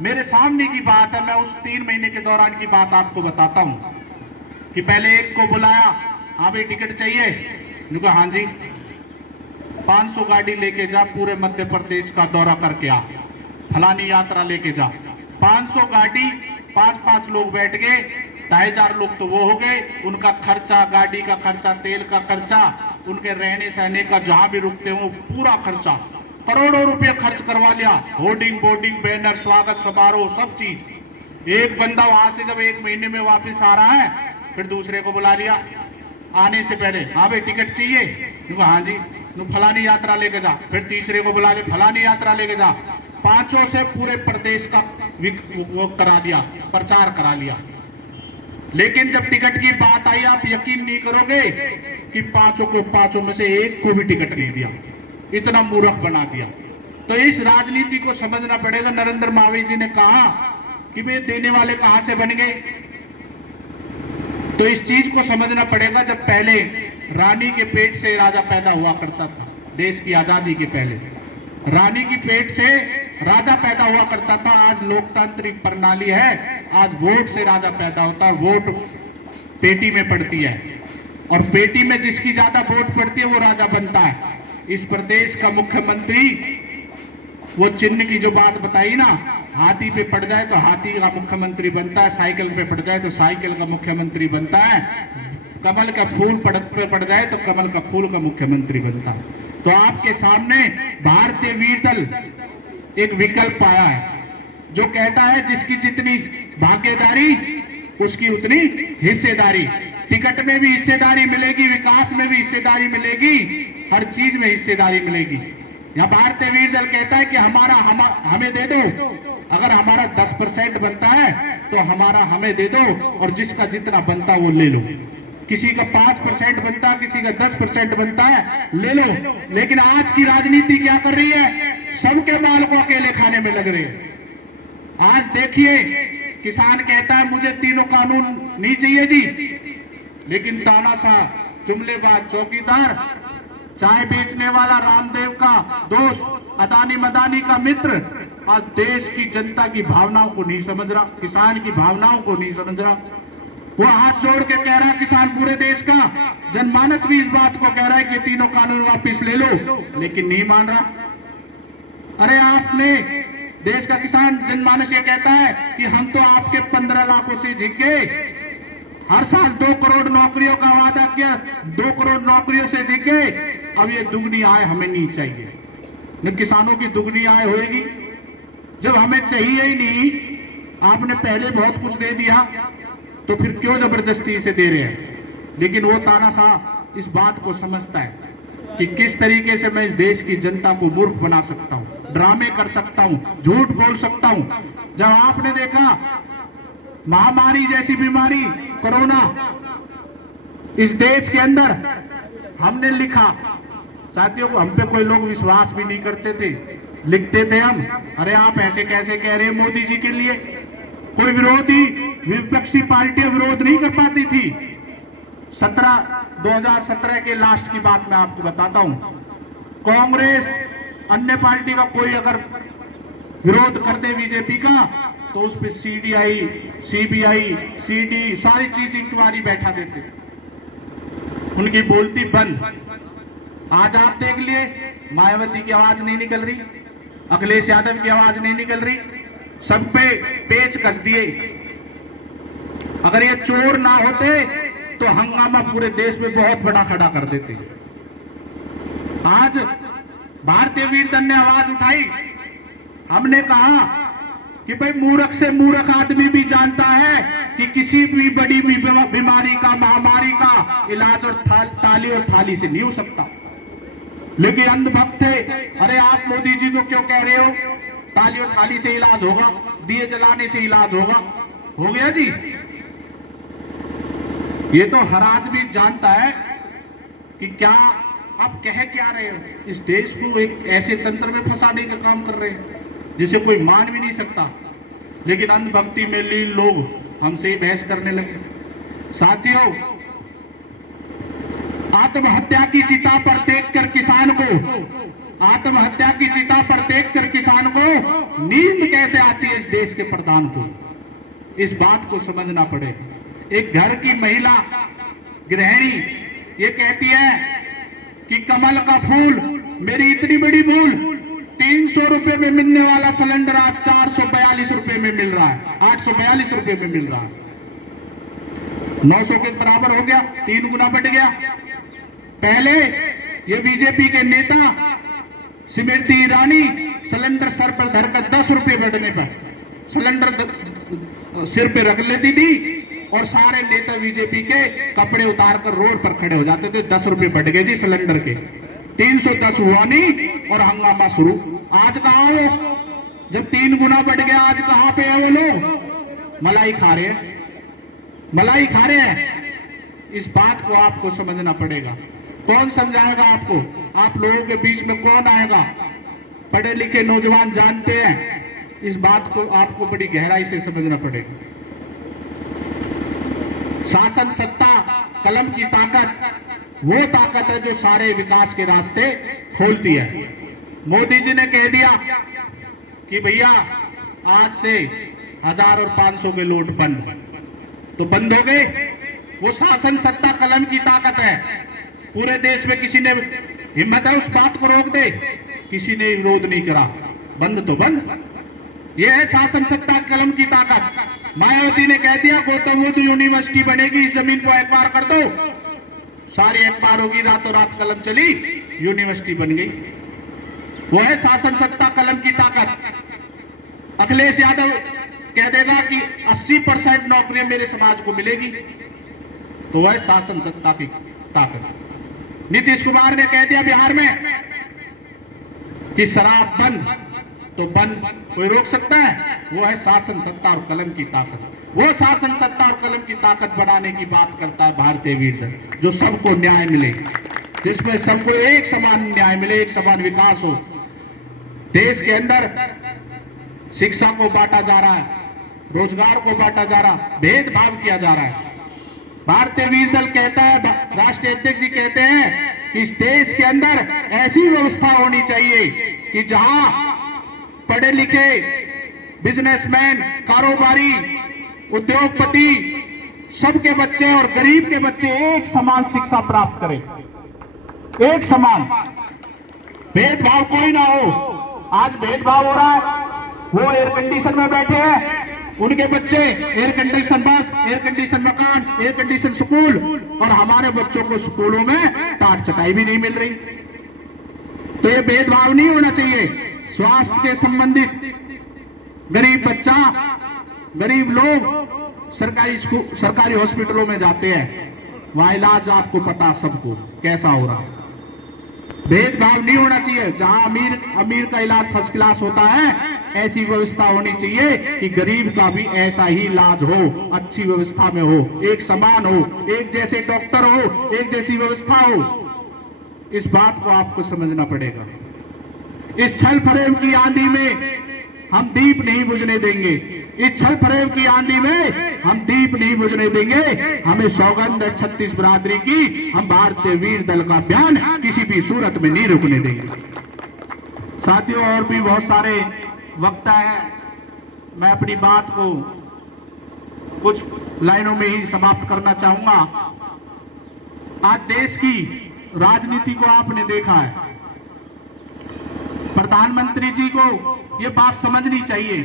मेरे सामने की बात है, मैं उस 3 महीने के दौरान की बात आपको बताता हूं कि पहले एक को बुलाया, हाँ भाई टिकट चाहिए, जो कहा हाँ जी, 500 गाड़ी लेके जा, पूरे मध्य प्रदेश का दौरा करके आ, फलानी यात्रा लेके जा। 500 गाड़ी, 5-5 लोग बैठ गए, 2500 लोग तो वो हो गए, उनका खर्चा, गाड़ी का खर्चा, तेल का खर्चा, उनके रहने सहने का, जहां भी रुकते हो पूरा खर्चा, करोड़ों रुपए खर्च करवा लिया, होर्डिंग बोर्डिंग बैनर, स्वागत समारोह, सब चीज। एक बंदा वहां से जब 1 महीने में वापस आ रहा है, फिर दूसरे को बुला लिया आने से पहले, हाँ भाई टिकट चाहिए, हाँ जी, फलानी यात्रा लेके जा, फिर तीसरे को बुला ले, फलानी यात्रा लेके जा। 5 से पूरे प्रदेश का वो करा दिया, प्रचार करा लिया। लेकिन जब टिकट की बात आई, आप यकीन नहीं करोगे कि 5 में से 1 को भी टिकट नहीं दिया, इतना मूर्ख बना दिया। तो इस राजनीति को समझना पड़ेगा। नरेंद्र मावी जी ने कहा कि वे देने वाले कहां से बन गए, तो इस चीज को समझना पड़ेगा। जब पहले रानी के पेट से राजा पैदा हुआ करता था, देश की आजादी के पहले रानी की पेट से राजा पैदा हुआ करता था। आज लोकतांत्रिक प्रणाली है, आज वोट से राजा पैदा होता है, वोट पेटी में पड़ती है, और पेटी में जिसकी ज्यादा वोट पड़ती है वो राजा बनता है। इस प्रदेश का मुख्यमंत्री, वो चिन्ह की जो बात बताई ना, हाथी पे पड़ जाए तो हाथी का मुख्यमंत्री बनता है, साइकिल पे पड़ जाए तो साइकिल का मुख्यमंत्री बनता है, कमल का फूल पे पड़ जाए तो कमल का फूल का मुख्यमंत्री बनता है। तो आपके सामने भारतीय वीर दल एक विकल्प आया है, जो कहता है जिसकी जितनी भागीदारी उसकी उतनी हिस्सेदारी। टिकट में भी हिस्सेदारी मिलेगी, विकास में भी हिस्सेदारी मिलेगी, हर चीज में हिस्सेदारी मिलेगी। यहाँ भारतीय वीर दल कहता है कि हमें दे दो, अगर हमारा 10% बनता है तो हमारा हमें दे दो, और जिसका जितना बनता वो ले लो। किसी का 5% बनता है, किसी का 10% बनता है, ले लो। लेकिन आज की राजनीति क्या कर रही है, सबके माल को अकेले खाने में लग रहे हैं। आज देखिए, किसान कहता है मुझे तीनों कानून नहीं चाहिए जी, लेकिन तानाशाह, जुमलेबाज, चौकीदार, चाय बेचने वाला, रामदेव का दोस्त, अदानी मदानी का मित्र, आज देश की जनता की भावनाओं को नहीं समझ रहा, किसान की भावनाओं को नहीं समझ रहा। वो हाथ जोड़ के कह रहा है, किसान पूरे देश का जनमानस भी इस बात को कह रहा है कि तीनों कानून वापस ले लो, लेकिन नहीं मान रहा। अरे आपने, देश का किसान जनमानस ये कहता है कि हम तो आपके 15 लाखों से जीत गए, हर साल 2 करोड़ नौकरियों का वादा किया, 2 करोड़ नौकरियों से जीत गए, अब ये दुगनी आय हमें नहीं चाहिए। न किसानों की दुगनी आय होगी, जब हमें चाहिए ही नहीं, आपने पहले बहुत कुछ दे दिया, तो फिर क्यों जबरदस्ती इसे दे रहे हैं। लेकिन वो तानाशाह इस बात को समझता है कि किस तरीके से मैं इस देश की जनता को मूर्ख बना सकता हूं, ड्रामे कर सकता हूं, झूठ बोल सकता हूं। जब आपने देखा महामारी जैसी बीमारी कोरोना इस देश के अंदर, हमने लिखा, साथियों को हम पे कोई लोग विश्वास भी नहीं करते थे, लिखते थे हम, अरे आप ऐसे कैसे कह रहे हैं मोदी जी के लिए। कोई विरोधी विपक्षी पार्टियां विरोध नहीं कर पाती थी। 2017 के लास्ट की बात मैं आपको बताता हूं, कांग्रेस, अन्य पार्टी का कोई अगर विरोध करते बीजेपी का, तो उस पर सीडीआई, सीबीआई, सीडी, सारी चीज इंक्वायरी बैठा देते, उनकी बोलती बंद। आज आप देख लिए, मायावती की आवाज नहीं निकल रही, अखिलेश यादव की आवाज नहीं निकल रही, सब पे पेच कस दिए। अगर ये चोर ना होते तो हंगामा पूरे देश में बहुत बड़ा खड़ा कर देते। आज भारतीय वीर दल ने आवाज उठाई, हमने कहा कि भाई मूर्ख से मूर्ख आदमी भी जानता है कि किसी भी बड़ी बीमारी का, महामारी का इलाज और ताली और थाली से नहीं हो सकता। लेकिन अंधभक्त थे, अरे आप मोदी जी को क्यों कह रहे हो, ताली और थाली से इलाज होगा, दिए जलाने से इलाज होगा, हो गया जी। ये तो हर आदमी जानता है कि क्या आप कह क्या रहे हो। इस देश को एक ऐसे तंत्र में फंसाने का काम कर रहे हैं जिसे कोई मान भी नहीं सकता। लेकिन अंधभक्ति में लीन लोग हमसे ही बहस करने लगे। साथियों, आत्महत्या की चिता पर देखकर किसान को आत्महत्या की चिता पर देखकर किसान को नींद कैसे आती है इस देश के प्रधान को, इस बात को समझना पड़े। एक घर की महिला गृहिणी ये कहती है कि कमल का फूल मेरी इतनी बड़ी भूल, 300 रुपए में मिलने वाला सिलेंडर आज 442 रुपए में मिल रहा है, 842 रुपए में मिल रहा है, 900 के बराबर हो गया, 3 गुना बढ़ गया। पहले ये बीजेपी के नेता स्मृति ईरानी सिलेंडर सर पर धरकर 10 रुपए बढ़ने पर सिलेंडर सिर पे रख लेती थी और सारे नेता बीजेपी के कपड़े उतारकर रोड पर खड़े हो जाते थे। 10 रुपए बढ़ गए जी सिलेंडर के, 310 हुआ नहीं और हंगामा शुरू। आज कहाँ हो, जब 3 गुना बढ़ गया, आज कहाँ पे है वो लोग? मलाई खा रहे हैं, मलाई खा रहे हैं। इस बात को आपको समझना पड़ेगा। कौन समझाएगा आपको? आप लोगों के बीच में कौन आएगा? पढ़े लिखे नौजवान जानते हैं, इस बात को आपको बड़ी गहराई से समझना पड़ेगा। शासन सत्ता कलम की ताकत वो ताकत है जो सारे विकास के रास्ते खोलती है। मोदी जी ने कह दिया कि भैया आज से 1000 और 500 के नोट बंद, तो बंद हो गए। वो शासन सत्ता कलम की ताकत है। पूरे देश में किसी ने हिम्मत है उस बात को रोक दे? किसी ने विरोध नहीं करा, बंद तो बंद। ये है शासन सत्ता कलम की ताकत। मायावती ने कह दिया गौतम बुद्ध यूनिवर्सिटी बनेगी, इस जमीन को एक्वायर कर दो, सारी एक्वायर होगी, रातों रात कलम चली, यूनिवर्सिटी बन गई। वो है शासन सत्ता कलम की ताकत। अखिलेश यादव कह देगा कि 80% नौकरियां मेरे समाज को मिलेगी, तो वह शासन सत्ता की ताकत। नीतीश कुमार ने कह दिया बिहार में कि शराब बंद, तो बंद, कोई रोक सकता है? वो है शासन सत्ता और कलम की ताकत। वो शासन सत्ता और कलम की ताकत बढ़ाने की बात करता है भारतीय वीर दल, जो सबको न्याय मिले, जिसमें सबको एक समान न्याय मिले, एक समान विकास हो। देश के अंदर शिक्षा को बांटा जा रहा है, रोजगार को बांटा जा रहा है, भेदभाव किया जा रहा है। भारतीय वीर दल कहता है, राष्ट्रीय अध्यक्ष जी कहते हैं कि इस देश के अंदर ऐसी व्यवस्था होनी चाहिए कि जहां पढ़े लिखे बिजनेसमैन, कारोबारी, उद्योगपति, सबके बच्चे और गरीब के बच्चे एक समान शिक्षा प्राप्त करें, एक समान, भेदभाव कोई ना हो। आज भेदभाव हो रहा है। वो एयर कंडीशन में बैठे हैं, उनके बच्चे एयर कंडीशन बस, एयर कंडीशन मकान, एयर कंडीशन स्कूल, और हमारे बच्चों को स्कूलों में टाट चटाई भी नहीं मिल रही। तो ये भेदभाव नहीं होना चाहिए। स्वास्थ्य के संबंधित गरीब बच्चा, गरीब लोग सरकारी हॉस्पिटलों में जाते हैं, वहां इलाज आपको पता सबको कैसा हो रहा है। भेदभाव नहीं होना चाहिए। जहां अमीर का इलाज फर्स्ट क्लास होता है, ऐसी व्यवस्था होनी चाहिए कि गरीब का भी ऐसा ही इलाज हो, अच्छी व्यवस्था में हो, एक समान हो, एक जैसे डॉक्टर हो, एक जैसी व्यवस्था हो। इस बात को आपको समझना पड़ेगा। इस छल फरेब की आंधी में हम दीप नहीं बुझने देंगे। इस छल फरेब की आंधी में हम दीप नहीं बुझने देंगे। हमें सौगंध है 36 बरादरी की, हम भारतीय वीर दल का अभियान किसी भी सूरत में नहीं रुकने देंगे। साथियों, और भी बहुत सारे वक्ता है, मैं अपनी बात को कुछ लाइनों में ही समाप्त करना चाहूंगा। आज देश की राजनीति को आपने देखा है। प्रधानमंत्री जी को यह बात समझनी चाहिए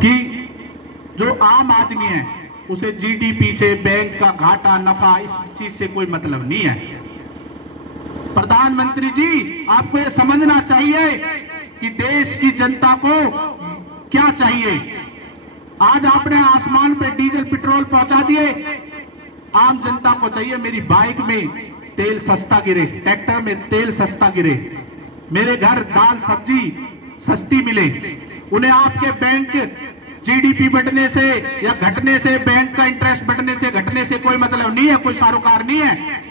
कि जो आम आदमी है उसे जीडीपी से, बैंक का घाटा, नफा, इस चीज से कोई मतलब नहीं है। प्रधानमंत्री जी, आपको यह समझना चाहिए कि देश की जनता को क्या चाहिए। आज आपने आसमान पे डीजल पेट्रोल पहुंचा दिए, आम जनता को चाहिए मेरी बाइक में तेल सस्ता गिरे, ट्रैक्टर में तेल सस्ता गिरे, मेरे घर दाल सब्जी सस्ती मिले। उन्हें आपके बैंक जीडीपी बढ़ने से या घटने से, बैंक का इंटरेस्ट बढ़ने से घटने से कोई मतलब नहीं है, कोई सरोकार नहीं है।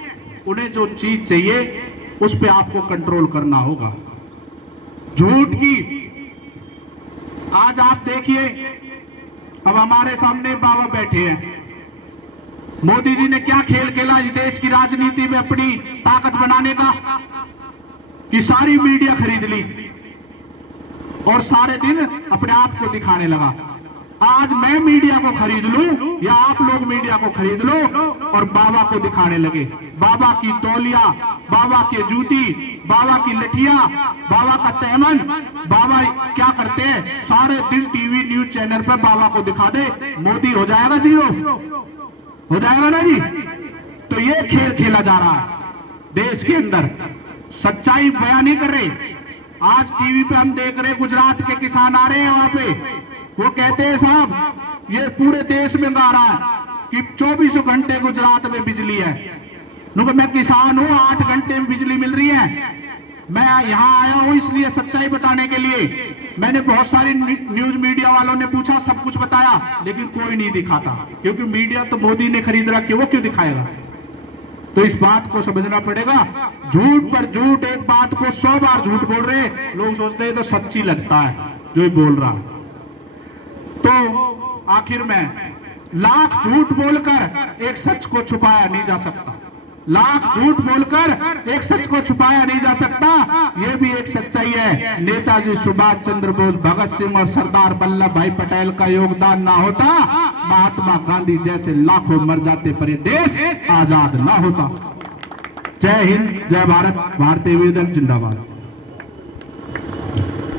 उन्हें जो चीज चाहिए उस पे आपको कंट्रोल करना होगा। झूठ की आज आप देखिए, अब हमारे सामने बाबा बैठे हैं। मोदी जी ने क्या खेल खेला इस देश की राजनीति में अपनी ताकत बनाने का? कि सारी मीडिया खरीद ली और सारे दिन अपने आप को दिखाने लगा। आज मैं मीडिया को खरीद लूं या आप लोग मीडिया को खरीद लो और बाबा को दिखाने लगे। बाबा की तौलिया, बाबा के जूती, बाबा की लठिया, बाबा का तैमन, बाबा क्या करते हैं, सारे दिन टीवी न्यूज चैनल पर बाबा को दिखा दे, मोदी हो जाएगा जीरो, हो जाएगा ना जी। तो ये खेल खेला जा रहा है देश के अंदर, सच्चाई बयान नहीं कर रहे। आज टीवी पे हम देख रहे, गुजरात के किसान आ रहे हैं वहां पे, वो कहते हैं साहब ये पूरे देश में गा रहा है कि 24 घंटे गुजरात में बिजली है। मैं किसान हूं, 8 घंटे में बिजली मिल रही है। मैं यहां आया हूं इसलिए सच्चाई बताने के लिए। मैंने बहुत सारी न्यूज मीडिया वालों ने पूछा, सब कुछ बताया, लेकिन कोई नहीं दिखाता, क्योंकि मीडिया तो मोदी ने खरीद रखी, वो क्यों दिखाएगा। तो इस बात को समझना पड़ेगा, झूठ पर झूठ, एक बात को 100 बार झूठ बोल रहे लोग, सोचते हैं तो सच्ची लगता है जो ये बोल रहा है। तो आखिर में लाख झूठ बोलकर एक सच को छुपाया नहीं जा सकता, लाख झूठ बोलकर एक सच को छुपाया नहीं जा सकता। यह भी एक सच्चाई है। नेताजी सुभाष चंद्र बोस, भगत सिंह और सरदार वल्लभ भाई पटेल का योगदान ना होता, महात्मा गांधी जैसे लाखों मर जाते पर यह देश आजाद ना होता। जय हिंद, जय भारत, भारतीय विद्यार्थी जिंदाबाद।